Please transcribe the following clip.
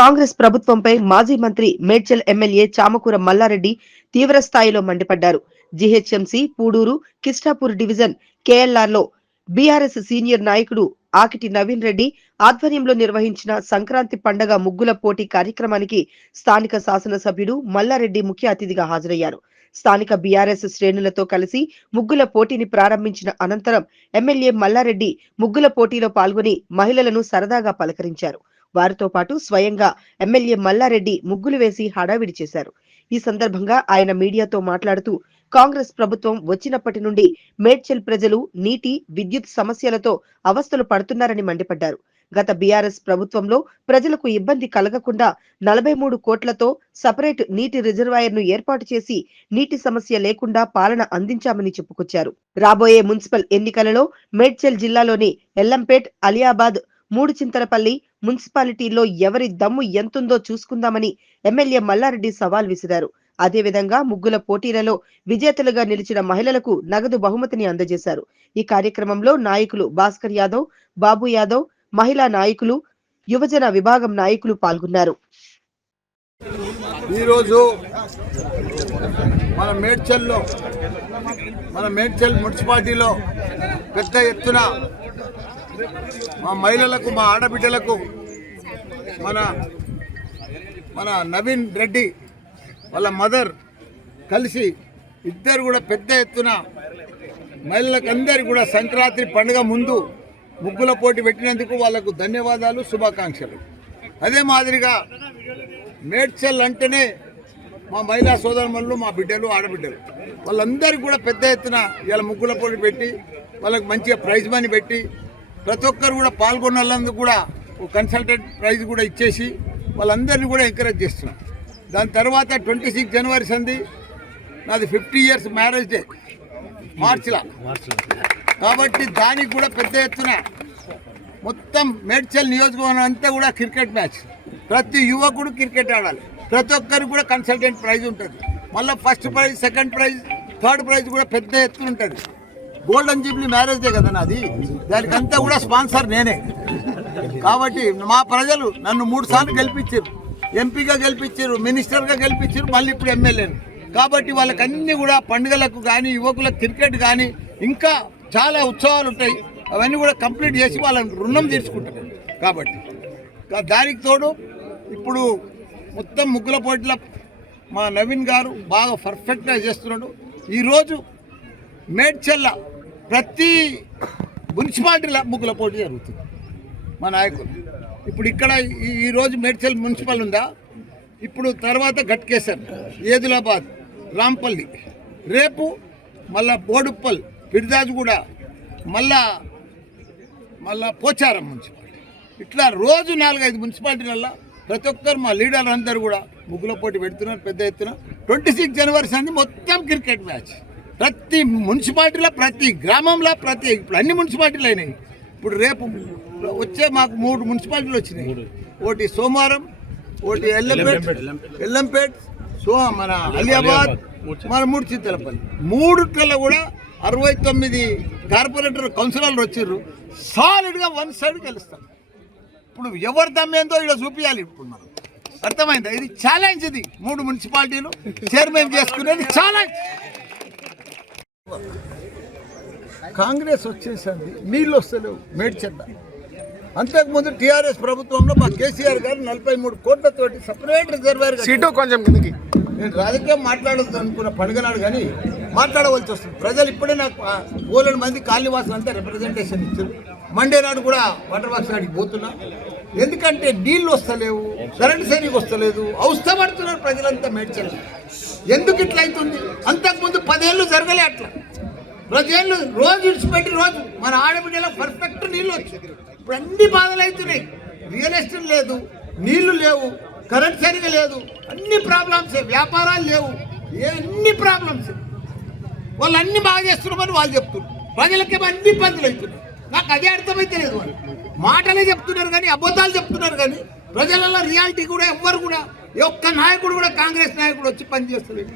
కాంగ్రెస్ ప్రభుత్వంపై మాజీ మంత్రి మేడ్చల్ ఎమ్మెల్యే చామకూర మల్లారెడ్డి తీవ్ర స్థాయిలో మండిపడ్డారు. జీహెచ్ఎంసీ పూడూరు కిష్టాపూర్ డివిజన్ కేఎల్ఆర్లో బీఆర్ఎస్ సీనియర్ నాయకుడు ఆకిటి నవీన్ రెడ్డి ఆధ్వర్యంలో నిర్వహించిన సంక్రాంతి పండగ ముగ్గుల పోటీ కార్యక్రమానికి స్థానిక శాసనసభ్యుడు మల్లారెడ్డి ముఖ్య అతిథిగా హాజరయ్యారు. స్థానిక బీఆర్ఎస్ శ్రేణులతో కలిసి ముగ్గుల పోటీని ప్రారంభించిన అనంతరం ఎమ్మెల్యే మల్లారెడ్డి ముగ్గుల పోటీలో పాల్గొని మహిళలను సరదాగా పలకరించారు. వారితో పాటు స్వయంగా ఎమ్మెల్యే మల్లారెడ్డి ముగ్గులు వేసి హడావిడి చేశారు. ఈ సందర్భంగా ఆయన మీడియాతో మాట్లాడుతూ కాంగ్రెస్ ప్రభుత్వం వచ్చినప్పటి నుండి మేడ్చల్ ప్రజలు నీటి విద్యుత్ సమస్యలతో అవస్థలు పడుతున్నారని మండిపడ్డారు. గత బీఆర్ఎస్ ప్రభుత్వంలో ప్రజలకు ఇబ్బంది కలగకుండా నలభై మూడు కోట్లతో సపరేట్ నీటి రిజర్వాయర్ను ఏర్పాటు చేసి నీటి సమస్య లేకుండా పాలన అందించామని చెప్పుకొచ్చారు. రాబోయే మున్సిపల్ ఎన్నికలలో మేడ్చల్ జిల్లాలోని ఎల్లంపేట్ అలియాబాద్ మూడు చింతలపల్లి మున్సిపాలిటీలో ఎవరి దమ్ము ఎంతుందో చూసుకుందామని ఎమ్మెల్యే మల్లారెడ్డి సవాల్ విసిరారు. అదేవిధంగా ముగ్గుల పోటీలలో విజేతలుగా నిలిచిన మహిళలకు నగదు బహుమతిని అందజేశారు. ఈ కార్యక్రమంలో నాయకులు భాస్కర్ యాదవ్ బాబు యాదవ్ మహిళా నాయకులు యువజన విభాగం నాయకులు పాల్గొన్నారు. ఈరోజు మన మేడ్చల్లో మన మేడ్చల్ మున్సిపాలిటీలో పెద్ద ఎత్తున మా మహిళలకు మా ఆడబిడ్డలకు మన మన నవీన్ రెడ్డి వాళ్ళ మదర్ కలిసి ఇద్దరు కూడా పెద్ద ఎత్తున మహిళలకు కూడా సంక్రాంతి పండుగ ముందు ముగ్గుల పోటీ పెట్టినందుకు వాళ్ళకు ధన్యవాదాలు శుభాకాంక్షలు. అదే మాదిరిగా మేడ్చల్ అంటేనే మా మహిళా సోదరులు మా బిడ్డలు ఆడబిడ్డలు. వాళ్ళందరికీ కూడా పెద్ద ఎత్తున ఇలా ముగ్గుల పోటీ పెట్టి వాళ్ళకి మంచిగా ప్రైజ్ మనీ పెట్టి ప్రతి ఒక్కరు కూడా పాల్గొన్న వాళ్ళందుకు కూడా ఒక కన్సల్టెంట్ ప్రైజ్ కూడా ఇచ్చేసి వాళ్ళందరినీ కూడా ఎంకరేజ్ చేస్తున్నాం. దాని తర్వాత ట్వంటీ సిక్స్ జనవరి సంది నాది ఫిఫ్టీ ఇయర్స్ మ్యారేజ్ డే మార్చిలో. కాబట్టి దానికి కూడా పెద్ద ఎత్తున మొత్తం మేడ్చల్ నియోజకవర్గం అంతా కూడా క్రికెట్ మ్యాచ్. ప్రతి యువకుడు క్రికెట్ ఆడాలి. ప్రతి ఒక్కరికి కూడా కన్సల్టెంట్ ప్రైజ్ ఉంటుంది. మళ్ళీ first prize second prize third prize కూడా పెద్ద ఎత్తున ఉంటుంది. గోల్డెన్ జూబ్లీ మ్యారేజ్ డే కదా నాది దానికంతా కూడా స్పాన్సర్ నేనే. కాబట్టి మా ప్రజలు నన్ను మూడు సార్లు గెలిపించారు. ఎంపీగా గెలిపించారు మినిస్టర్గా గెలిపించారు మళ్ళీ ఇప్పుడు ఎమ్మెల్యేని కాబట్టి వాళ్ళకి కూడా పండుగలకు కానీ యువకులకు క్రికెట్ కానీ ఇంకా చాలా ఉత్సవాలు ఉంటాయి. అవన్నీ కూడా కంప్లీట్ చేసి వాళ్ళని రుణం తీర్చుకుంటారు కాబట్టి. దానికి తోడు ఇప్పుడు మొత్తం ముగ్గుల పోటీల మా నవీన్ గారు బాగా పర్ఫెక్ట్గా చేస్తున్నాడు. ఈరోజు మేడ్చల్ల ప్రతి మున్సిపాలిటీల ముగ్గుల పోటీ జరుగుతుంది. మా నాయకులు. ఇప్పుడు ఇక్కడ ఈ- ఈరోజు మేడ్చల్ మున్సిపల్ ఉందా? ఇప్పుడు తర్వాత గట్కేసర్ ఏదిలాబాద్ రాంపల్లి రేపు మళ్ళా బోడుప్పల్ పిడిదాజుగూడ మళ్ళా మళ్ళా పోచారం మున్సిపాలిటీ. ఇట్లా రోజు నాలుగైదు మున్సిపాలిటీలల్లో ప్రతి ఒక్కరు మా లీడర్లు అందరూ కూడా ముగ్గుల పోటీ పెడుతున్నారు పెద్ద ఎత్తున. ట్వంటీ సిక్స్ జనవరి సంది మొత్తం క్రికెట్ మ్యాచ్. ప్రతి మున్సిపాలిటీలో ప్రతి గ్రామంలో ప్రతి ఇప్పుడు అన్ని మున్సిపాలిటీలు అయినాయి. ఇప్పుడు రేపు వచ్చే మాకు మూడు మున్సిపాలిటీలు వచ్చినాయి. ఒకటి సోమవారం ఒకటి ఎల్లంపేట్ ఎల్లంపేట్. సో మన అలియాబాద్ మన మూడు చింతలపల్లి మూడుట్లలో కూడా అరవై తొమ్మిది కార్పొరేటర్ కౌన్సిలర్లు వచ్చిర్రు. సాలిడ్గా వన్ సైడ్ గెలుస్తాం ఇప్పుడు ఎవరి దమ్మేందో ఇక్కడ చూపించాలి ఇప్పుడు మనం. అర్థమైందా? ఇది ఛాలెంజ్ ఇది. మూడు మున్సిపాలిటీలు చైర్మన్ చేసుకునేది ఛాలెంజ్ కాంగ్రెస్ వచ్చేసింది. నీళ్ళు వస్తలేవు. మేడ్చెద్ద అంతకుముందు టీఆర్ఎస్ ప్రభుత్వంలో మా కేసీఆర్ గారు నలభై మూడు కోట్లతోటి సపరేట్ రిజర్వేర్ సీటు కొంచెం కిందకి. నేను రాజకీయం మాట్లాడదు అనుకున్న పండుగనాడు కానీ మాట్లాడవలసి వస్తుంది. ప్రజలు ఇప్పుడే నాకు ఓలేడు మంది కాలనీవాసులు అంతా రిప్రజెంటేషన్ ఇచ్చారు. మండే నాడు కూడా వాటర్ బాక్స్ నాడికి పోతున్నా. ఎందుకంటే నీళ్ళు వస్తలేవు కరెంట్ సైనిక్ వస్తలేదు. అవస్థపడుతున్నారు ప్రజలంతా మేడ్చలు ఎందుకు ఇట్లా అవుతుంది? అంతకుముందు పదేళ్ళు జరగలే అట్లా. ప్రజలు రోజు ఇడిచిపెట్టి రోజు మన ఆడబిడ్డలో పర్ఫెక్ట్ నీళ్ళు వచ్చాయి. ఇప్పుడు అన్ని బాధలు అవుతున్నాయి రియల్ ఎస్టేట్ లేదు నీళ్ళు లేవు కరెంట్ సరిగా లేదు అన్ని ప్రాబ్లమ్స్ వ్యాపారాలు లేవు ఏ అన్ని ప్రాబ్లమ్స్ వాళ్ళు అన్ని బాగా చేస్తున్నామని వాళ్ళు చెప్తున్నారు. ప్రజలకేమో అన్ని ఇబ్బందులు అవుతున్నాయి నాకు అదే అర్థమైతే లేదు వాళ్ళు. మాటలే చెప్తున్నారు కానీ అబద్ధాలు చెప్తున్నారు కానీ ప్రజలలో రియాలిటీ కూడా ఎవ్వరు కూడా ఏ ఒక్క నాయకుడు కూడా కాంగ్రెస్ నాయకుడు వచ్చి పనిచేస్తలేదు.